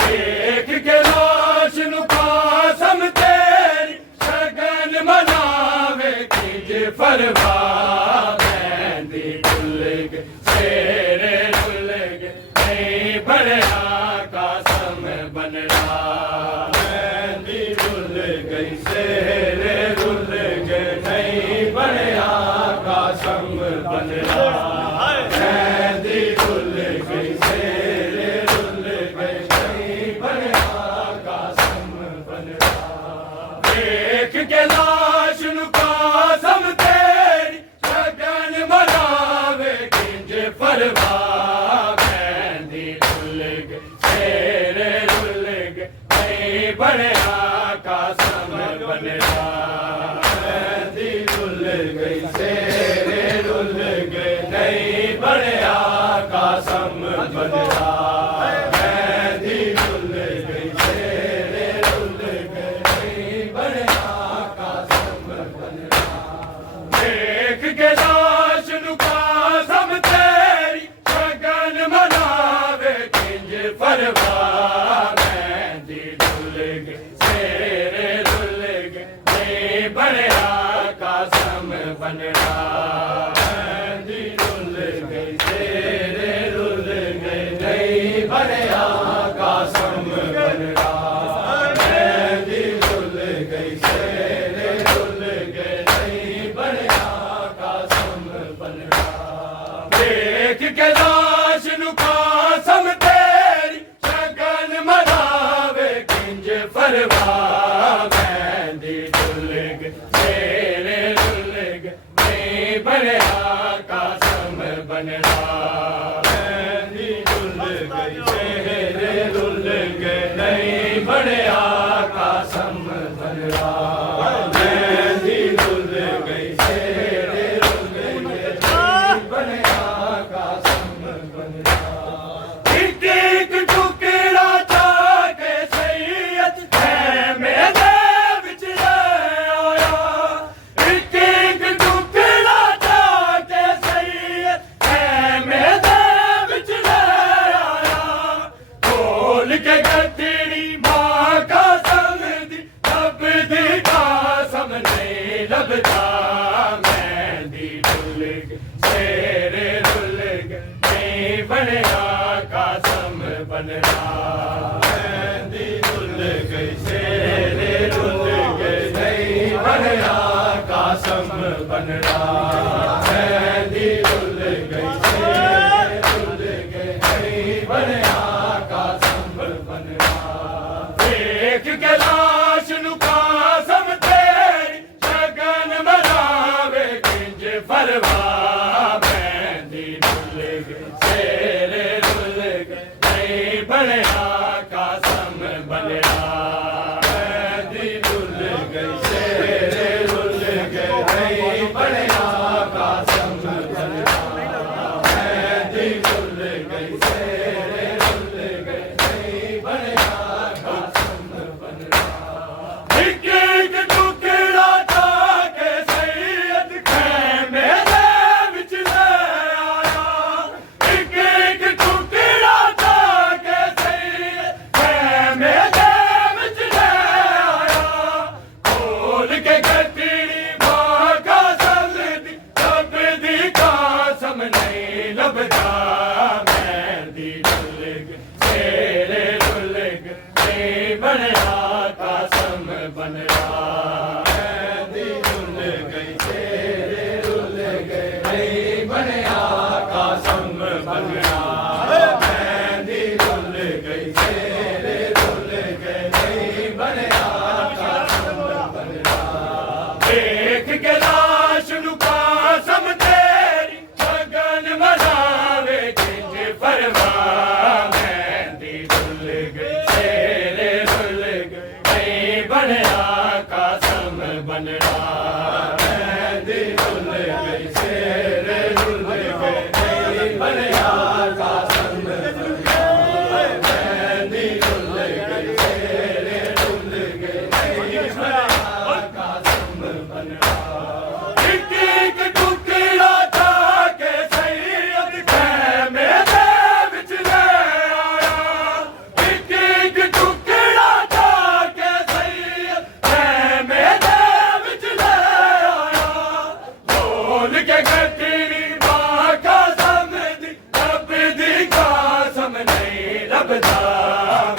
देख के लाश नु कासम तेरी शगन मनावे किंज फरवा मेहंदी डुल गई शेरे डुल गए नहीं बढ़िया कासम बनरा मेहंदी डुल गई शेरे डुल गए नहीं बढ़िया कासम बनरा मेहंदी डुल गई शेरे डुल गए नहीं बढ़िया कासम बनरा देख के लाश नु कासम तेरी शगन मनावे किंज फरवा मेहंदी डुल गई शेरे डुल गए नहीं बढ़िया कासम बनरा मेहंदी डुल गई शेरे डुल गए नहीं बढ़िया कासम बनरा मेहंदी डुल गई शेरे डुल गए नहीं बढ़िया कासम बनरा देख के लाश नु कासम तेरी शगन मनावे किंज फरवा मेहंदी डुल गई शेरे डुल गए नहीं बढ़िया कासम बनरा मेहंदी डुल गई शेरे डुल गए नहीं बढ़िया कासम बनरा मेहंदी डुल गई शेरे डुल गए नहीं बढ़िया कासम बनरा देख के लाश नु कासम तेरी शगन मनावे किंज फरवा मेहंदी डुल गई शेरे डुल गए नहीं बढ़िया कासम बनरा मेहंदी डुल गई शेरे डुल गए नहीं बढ़िया कासम बनरा मेहंदी डुल गई शेरे डुल गए नहीं बढ़िया कासम बनरा एक एक टुकड़ा चाके सैयद है मेरे विच आया एक एक टुकड़ा चाके सैयद है मेरे विच आया खोल के गठड़ी मां का संग दी लब दी कासम नहीं लबदा मेहंदी डुल गई शेरे डुल गए नहीं बढ़िया कासम बनरा मेहंदी डुल गई शेरे डुल गए नहीं बढ़िया कासम बनरा मेहंदी डुल गई शेरे डुल गए नहीं बढ़िया कासम बनरा देख के लाश नु कासम तेरी शगन मनावे किंज फरवा मेहंदी डुल गई शेरे डुल गए नहीं बढ़िया कासम बनरा मेहंदी डुल गई शेरे डुल गए नहीं बढ़िया कासम बनरा मेहंदी डुल गई शेरे डुल गए नहीं बढ़िया कासम बनरा एक एक टुकड़ा चाके सैयद खैमे दे विच आया एक एक टुकड़ा चाके सैयद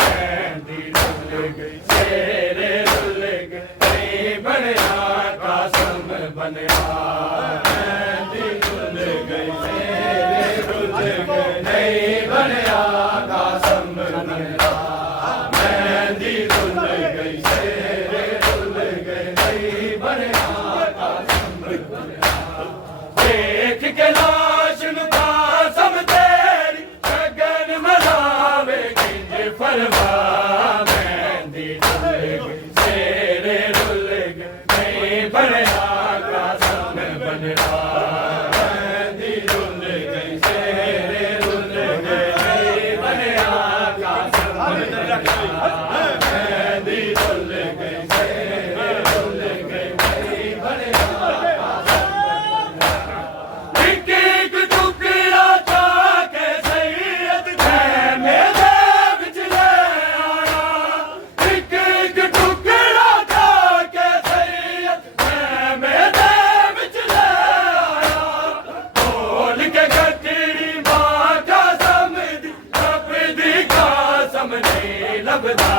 मेहंदी रुल गई शेरे रुल गए नहीं बनया कासम बनया मेहंदी रुल गई शेरे रुल गए नहीं बनया कासम बनया मेहंदी रुल गई शेरे रुल गए नहीं बनया कासम बनया देख के लाश नु कासम तेरी शगन मनावे किंज फरवा मेहंदी रुल गई शेरे रुल गए नहीं बनया कासम बनया मेहंदी रुल गई शेरे रुल गए नहीं बनया कासम बनया मेहंदी रुल गई शेरे रुल गए नहीं बनया एक एक टुकड़ा चाके सैयद खैमे दे विच ले आया एक एक टुकड़ा चाके सैयद खैमे दे विच ले आया बोल के गठड़ी मां कसम दी रब दी कसम नहीं लभदा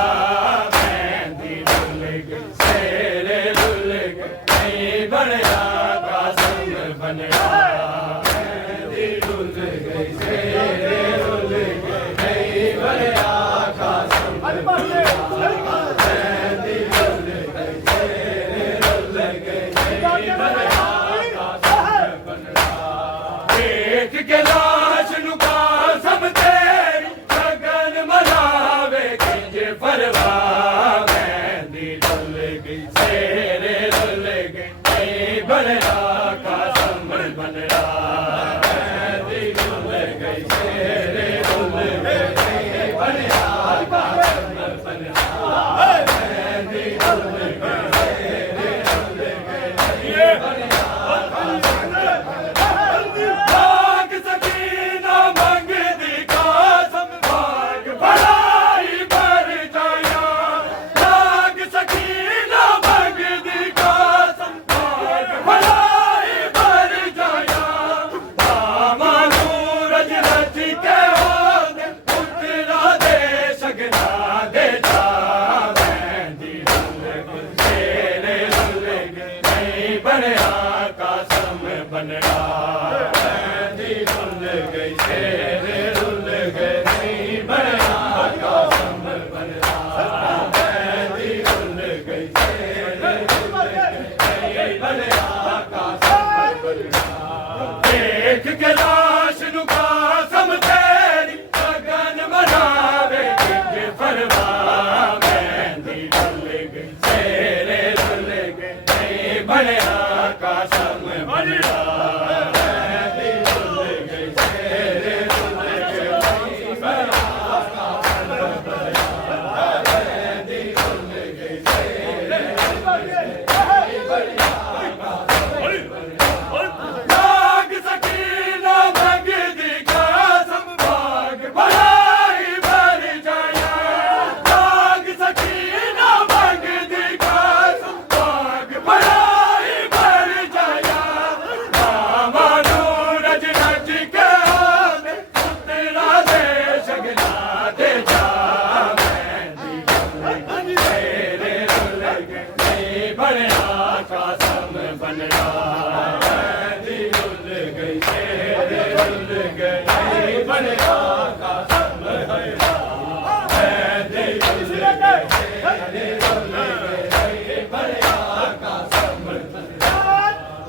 मेहंदी रुल गई शेरे रुल गए नहीं बनया कासम बनया मेहंदी रुल गई शेरे रुल गए नहीं बनया कासम बनया मेहंदी रुल गई शेरे रुल गए नहीं बनया कासम बनया देख के लाश नु कासम तेरी शगन मनावे किंज फरवा मेहंदी रुल गई शेरे रुल गए नहीं बनया कासम बनया मेहंदी रुल गई शेरे रुल गए नहीं बनया कासम बनया मेहंदी रुल गई शेरे रुल गए नहीं बनया भाग सकीना मंगदी कासम भाग भलाई भर जाया भाग सकीना मंगदी कासम भाग भलाई भर जाया मानू रज रज के होंगे पुत्रा दे सगना दे जा मेहंदी रुल गई शेरे रुल गए नहीं बनया कासम बनया मेहंदी रुल गई शेरे रुल गए नहीं बनया कासम बनया मेहंदी रुल गई शेरे रुल गए नहीं बनया कासम बनया देख के लाश नु कासम तेरी शगन मनावे किंज फरवा मेहंदी रुल गई शेरे रुल गए नहीं बनया कासम बनया मेहंदी रुल गई शेरे रुल गए नहीं बनया कासम बनया मेहंदी रुल गई शेरे रुल गए नहीं बनया कासम बनया भाग सकीना मंगदी कासम भाग भलाई भर जाया भाग सकीना मंगदी कासम भाग भलाई भर जाया मानू रज रज के होंगे पुत्रा दे सगना दे जा मेहंदी रुल गई शेरे रुल गए नहीं बनया कासम बनया मेहंदी रुल गई शेरे रुल गए नहीं बनया कासम बनया मेहंदी रुल गई शेरे रुल गए नहीं बनया कासम बनया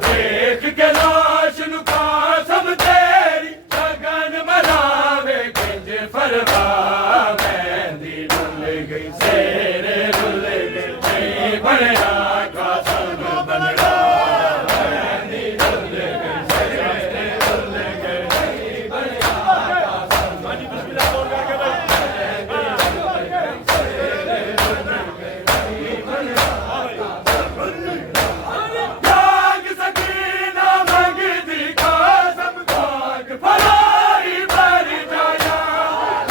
देख के लाश नु कासम तेरी शगन मनावे किंज फरवा मेहंदी रुल गई शेरे रुल गए नहीं बनया कासम बनया मेहंदी रुल गई शेरे रुल गए नहीं बनया कासम बनया मेहंदी रुल गई शेरे रुल गए नहीं बनया कासम बनया भाग सकीना मंगदी कासम भाग भलाई भर जाया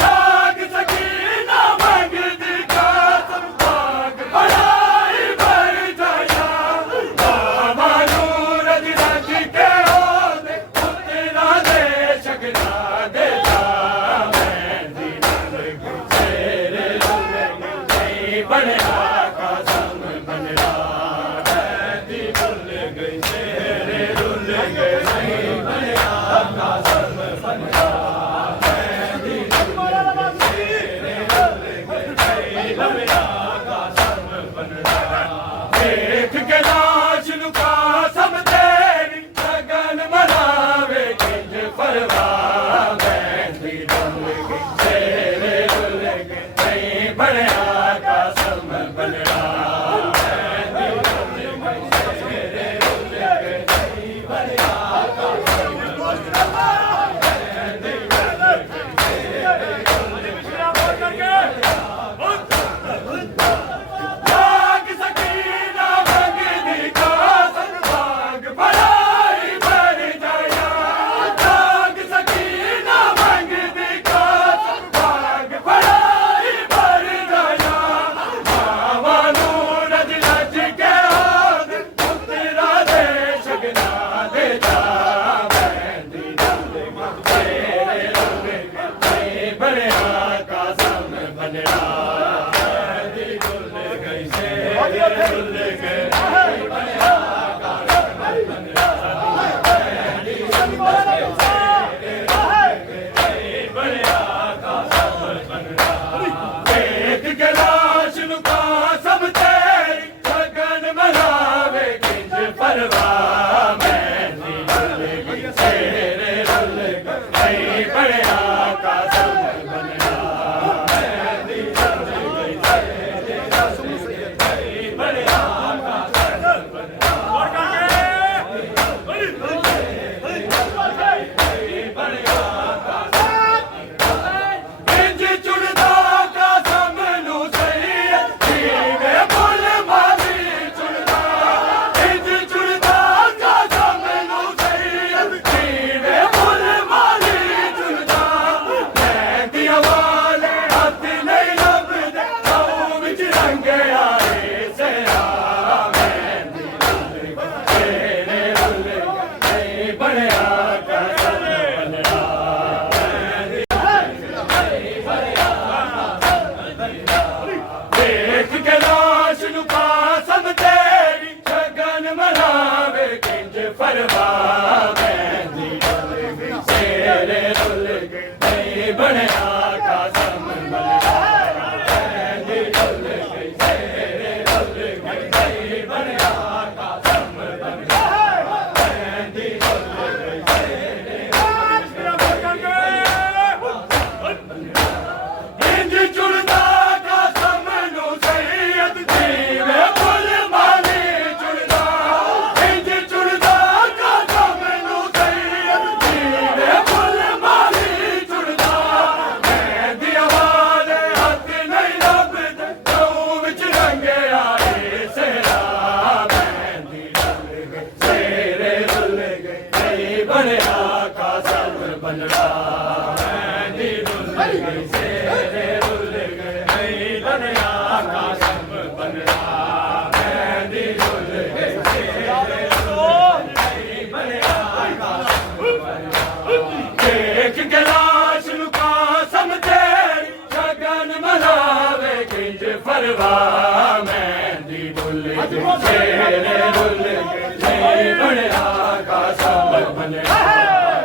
भाग सकीना मंगदी कासम ਬਣਿਆ ਕਾਸਮ ਬਣਿਆ ਮਹਿੰਦੀ ਡੁੱਲ ਗਈ ਤੇਰੇ ਡੁੱਲ ਗਏ ਨਹੀਂ ਬਣਿਆ ਕਾਸਮ ਬਣਿਆ ਮਹਿੰਦੀ ਡੁੱਲ ਗਈ ਤੇਰੇ ਡੁੱਲ ਗਏ ਨਹੀਂ ਬਣਿਆ ਕਾਸਮ ਬਣਿਆ ਦੇਖ ਕੇ ਲਾਸ਼ ਨੂੰ ਕਾਸਮ ਤੇਰੀ ਸ਼ਗਨ ਮਨਾਵੇ ਕਿੰਜ ਪਰਵਾਹ ਮਹਿੰਦੀ ਡੁੱਲ ਗਈ ਤੇਰੇ ਡੁੱਲ ਗਏ ਨਹੀਂ ਬਣਿਆ ਕਾਸਮ ਬਣਿਆ ਮਹਿੰਦੀ ਡੁੱਲ ਗਈ ਤੇਰੇ ਡੁੱਲ ਗਏ ਨਹੀਂ ਬਣਿਆ ਕਾਸਮ ਬਣਿਆ ਮਹਿੰਦੀ ਡੁੱਲ ਗਈ ਤੇਰੇ ਡੁੱਲ ਗਏ ਜਾਗ ਸਕੀਨਾ ਮੰਗਦੀ ਕਾਸਮ ਭਾਗ ਭਲਾਈ ਭਰ ਜਾਇਆ ਜਾਗ ਸਕੀਨਾ ਮੰਗਦੀ ਕਾਸਮ ਭਾਗ ਭਲਾਈ ਭਰ ਜਾਇਆ ਮਾਵਾਂ ਨੂੰ ਰਜ ਰਜ ਕੇ ਆਦ ਪੁੱਤਰਾ ਦੇ ਸ਼ਗਨਾ ਦੇ ਜਾ ਮਹਿੰਦੀ ਡੁੱਲ ਗਈ ਤੇਰੇ ਡੁੱਲ ਗਏ ਨਹੀਂ ਬਣਿਆ ਕਾਸਮ ਬਣਿਆ ਮਹਿੰਦੀ ਡੁੱਲ ਗਈ ਤੇਰੇ ਡੁੱਲ ਗਏ ਨਹੀਂ ਬਣਿਆ ਕਾਸਮ ਬਣਿਆ ਮਹਿੰਦੀ ਡੁੱਲ ਗਈ ਤੇਰੇ ਡੁੱਲ ਗਏ ਨਹੀਂ ਬਣਿਆ ਕਾਸਮ ਬਣਿਆ ਦੇਖ ਕੇ ਲਾਸ਼ ਨੂੰ ਕਾਸਮ ਤੇਰੀ ਸ਼ਗਨ ਮਨਾਵੇ ਕਿੰਜ ਪਰਵਾਹ ਮਹਿੰਦੀ ਡੁੱਲ ਗਈ ਤੇਰੇ ਡੁੱਲ ਗਏ ਨਹੀਂ ਬਣਿਆ ਕਾਸਮ ਬਣਿਆ ਮਹਿੰਦੀ ਡੁੱਲ ਗਈ ਤੇਰੇ ਡੁੱਲ ਗਏ ਨਹੀਂ ਬਣਿਆ ਕਾਸਮ ਬਣਿਆ ਹੋਰ ਇੰਜ ਚੁਣਦਾ ਕਾਸਮ ਨੂੰ ਸਈਅਦ ਜਿਵੇਂ ਫੁੱਲ ਮਾਲੀ ਚੁਣਦਾ ਇੰਜ ਚੁਣਦਾ ਕਾਸਮ ਨੂੰ ਸਈਅਦ ਜਿਵੇਂ ਫੁੱਲ ਮਾਲੀ ਚੁਣਦਾ ਮਹਿੰਦੀਆਂ ਵਾਲੇ ਹੱਥ ਨਹੀਂ ਲੱਭਦੇ ਸੌ ਵਿੱਚ ਰੰਗ ਆਏ ਸਿਆ ਮਹਿੰਦੀ ਡੁੱਲ ਗਈ ਤੇਰੇ ਡੁੱਲ ਗਏ ਨਹੀਂ ਬਣਿਆ ਕਾਸਮ ਬਣਿਆ ਮਹਿੰਦੀ ਦੇਖ ਕੇ ਲਾਸ਼ ਨੂੰ ਕਾਸਮ ਤੇਰੀ ਸ਼ਗਨ ਮਨਾਵੇ ਕਿੰਜ ਪਰਵਾਹ ਮਹਿੰਦੀ ਡੁੱਲ ਗਈ ਤੇਰੇ ਡੁੱਲ ਗਏ ਨਹੀਂ ਬਣਿਆ ਕਾਸਮ ਬਣਿਆ ਮਹਿੰਦੀ ਡੁੱਲ ਗਈ ਤੇਰੇ ਡੁੱਲ ਗਏ ਨਹੀਂ ਬਣਿਆ ਕਾਸਮ ਬਣਿਆ ਮਹਿੰਦੀ ਡੁੱਲ ਗਈ ਤੇਰੇ ਇੰਜ ਚੁਣਦਾ ਕਾਸਮ ਨੂੰ ਸਈਅਦ ਜਿਵੇਂ ਫੁੱਲ ਮਾਲੀ ਚੁਣਦਾ ਇੰਜ ਚੁਣਦਾ ਕਾਸਮ ਨੂੰ ਸਈਅਦ ਜਿਵੇਂ ਫੁੱਲ ਮਾਲੀ ਚੁਣਦਾ ਮਹਿੰਦੀਆਂ ਵਾਲੇ ਹੱਥ ਨਹੀਂ ਲੱਭਦੇ ਸੌ ਵਿੱਚ ਰੰਗ ਆਏ ਸਿਰਾ ਮਹਿੰਦੀ ਡੁੱਲ ਗਈ ਤੇਰੇ ਡੁੱਲ ਗਏ ਨਹੀਂ ਬਣਿਆ ਕਾਸਮ ਬਣਿਆ ਮਹਿੰਦੀ ਡੁੱਲ ਗਈ ਤੇਰੇ ਡੁੱਲ ਗਏ ਨਹੀਂ ਬਣਿਆ ਕਾਸਮ ਬਣਿਆ ਮਹਿੰਦੀ ਡੁੱਲ ਗਈ ਤੇਰੇ ਡੁੱਲ ਗਏ ਨਹੀਂ ਬਣਿਆ ਕਾਸਮ ਬਣਿਆ ਦੇਖ ਕੇ ਲਾਸ਼ ਨੂੰ ਕਾਸਮ ਤੇਰੀ ਸ਼ਗਨ ਮਨਾਵੇ ਕਿੰਜ ਪਰਵਾਹ ਮਹਿੰਦੀ ਡੁੱਲ ਗਈ ਤੇਰੇ ਡੁੱਲ ਗਏ ਨਹੀਂ ਬਣਿਆ ਕਾਸਮ ਬਣਿਆ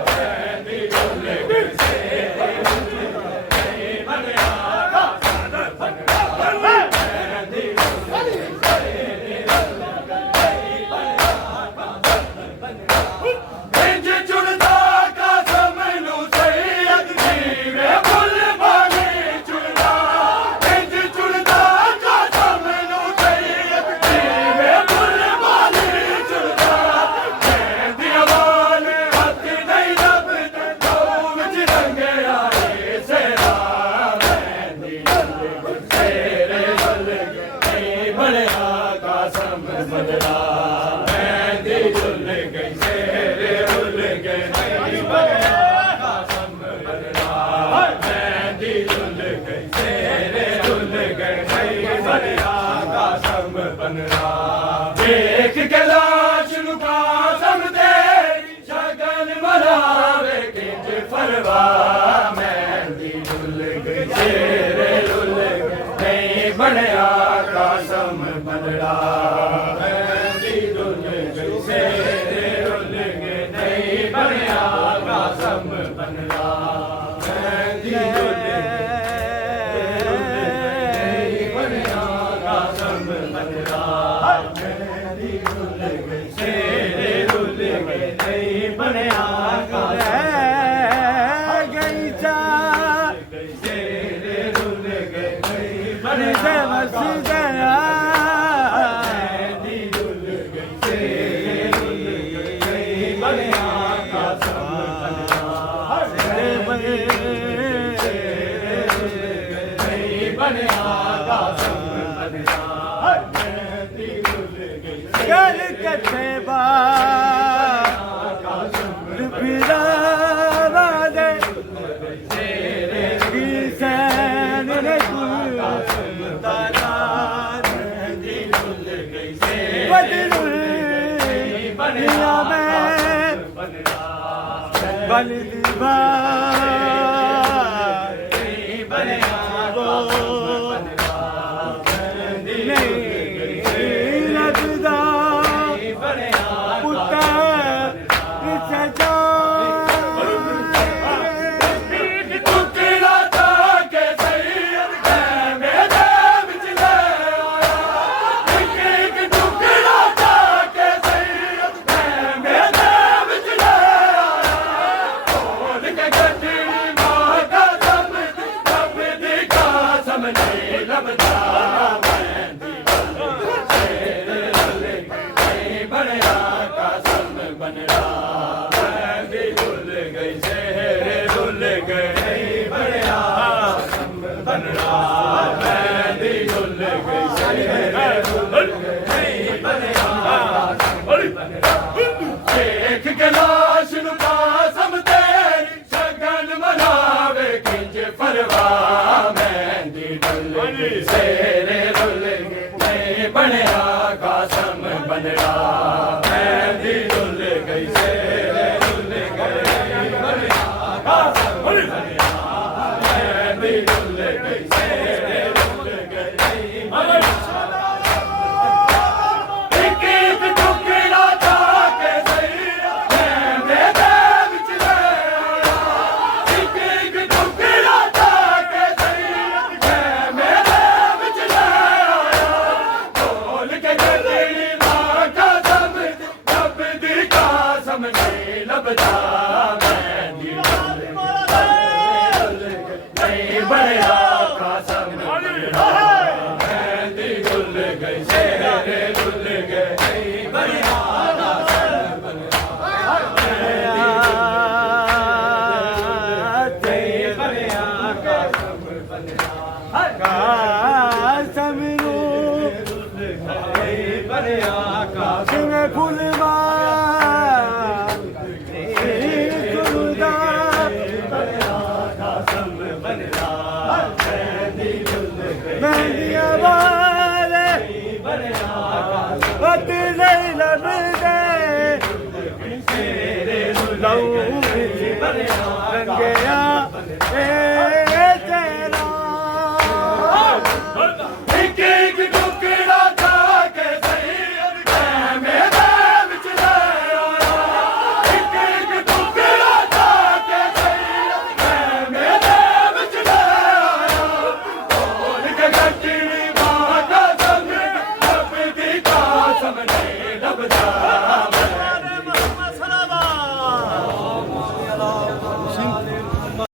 ਮਹਿੰਦੀ ਡੁੱਲ ਗਈ ਤੇਰੇ ਡੁੱਲ ਗਏ ਨਹੀਂ ਬਣਿਆ ਕਾਸਮ ਬਣਿਆ ਮਹਿੰਦੀ ਡੁੱਲ ਗਈ ਤੇਰੇ ਡੁੱਲ ਗਏ ਨਹੀਂ ਬਣਿਆ ਕਾਸਮ ਬਣਿਆ ਇੰਜ ਚੁਣਦਾ ਕਾਸਮ ਨੂੰ ਸਈਅਦ ਜਿਵੇਂ ਫੁੱਲ ਮਾਲੀ ਚੁਣਦਾ ਇੰਜ ਚੁਣਦਾ ਕਾਸਮ ਨੂੰ ਸਈਅਦ ਜਿਵੇਂ ਫੁੱਲ ਮਾਲੀ ਚੁਣਦਾ ਮਹਿੰਦੀਆਂ ਵਾਲੇ ਹੱਥ ਨਹੀਂ ਲੱਭਦੇ ਸੌ ਵਿੱਚ ਰੰਗ ਆਏ ਸਿਰਾ ਮਹਿੰਦੀ ਡੁੱਲ ਗਈ ਤੇਰੇ ਡੁੱਲ ਗਏ ਨਹੀਂ ਬਣਿਆ ਕਾਸਮ ਬਣਿਆ ਮਹਿੰਦੀ ਡੁੱਲ ਗਈ ਤੇਰੇ ਡੁੱਲ ਗਏ ਨਹੀਂ ਬਣਿਆ ਕਾਸਮ ਬਣਿਆ ਮਹਿੰਦੀ ਡੁੱਲ ਗਈ ਤੇਰੇ ਡੁੱਲ ਗਏ ਨਹੀਂ ਬਣਿਆ ਕਾਸਮ ਬਣਿਆ ਦੇਖ ਕੇ ਲਾਸ਼ ਨੂੰ ਕਾਸਮ ਤੇਰੀ ਸ਼ਗਨ ਮਨਾਵੇ ਕਿੰਜ ਪਰਵਾਹ ਮਹਿੰਦੀ ਡੁੱਲ ਗਈ ਤੇਰੇ ਡੁੱਲ ਗਏ ਨਹੀਂ ਬਣਿਆ कासम बनड़ा मेहंदी रुल गई सेरे रुल गए नहीं बनया कासम बनड़ा मेहंदी रुल नहीं बनया कासम बनड़ा मेहंदी रुल गई सेरे रुल गए नहीं बनया कासम तेरा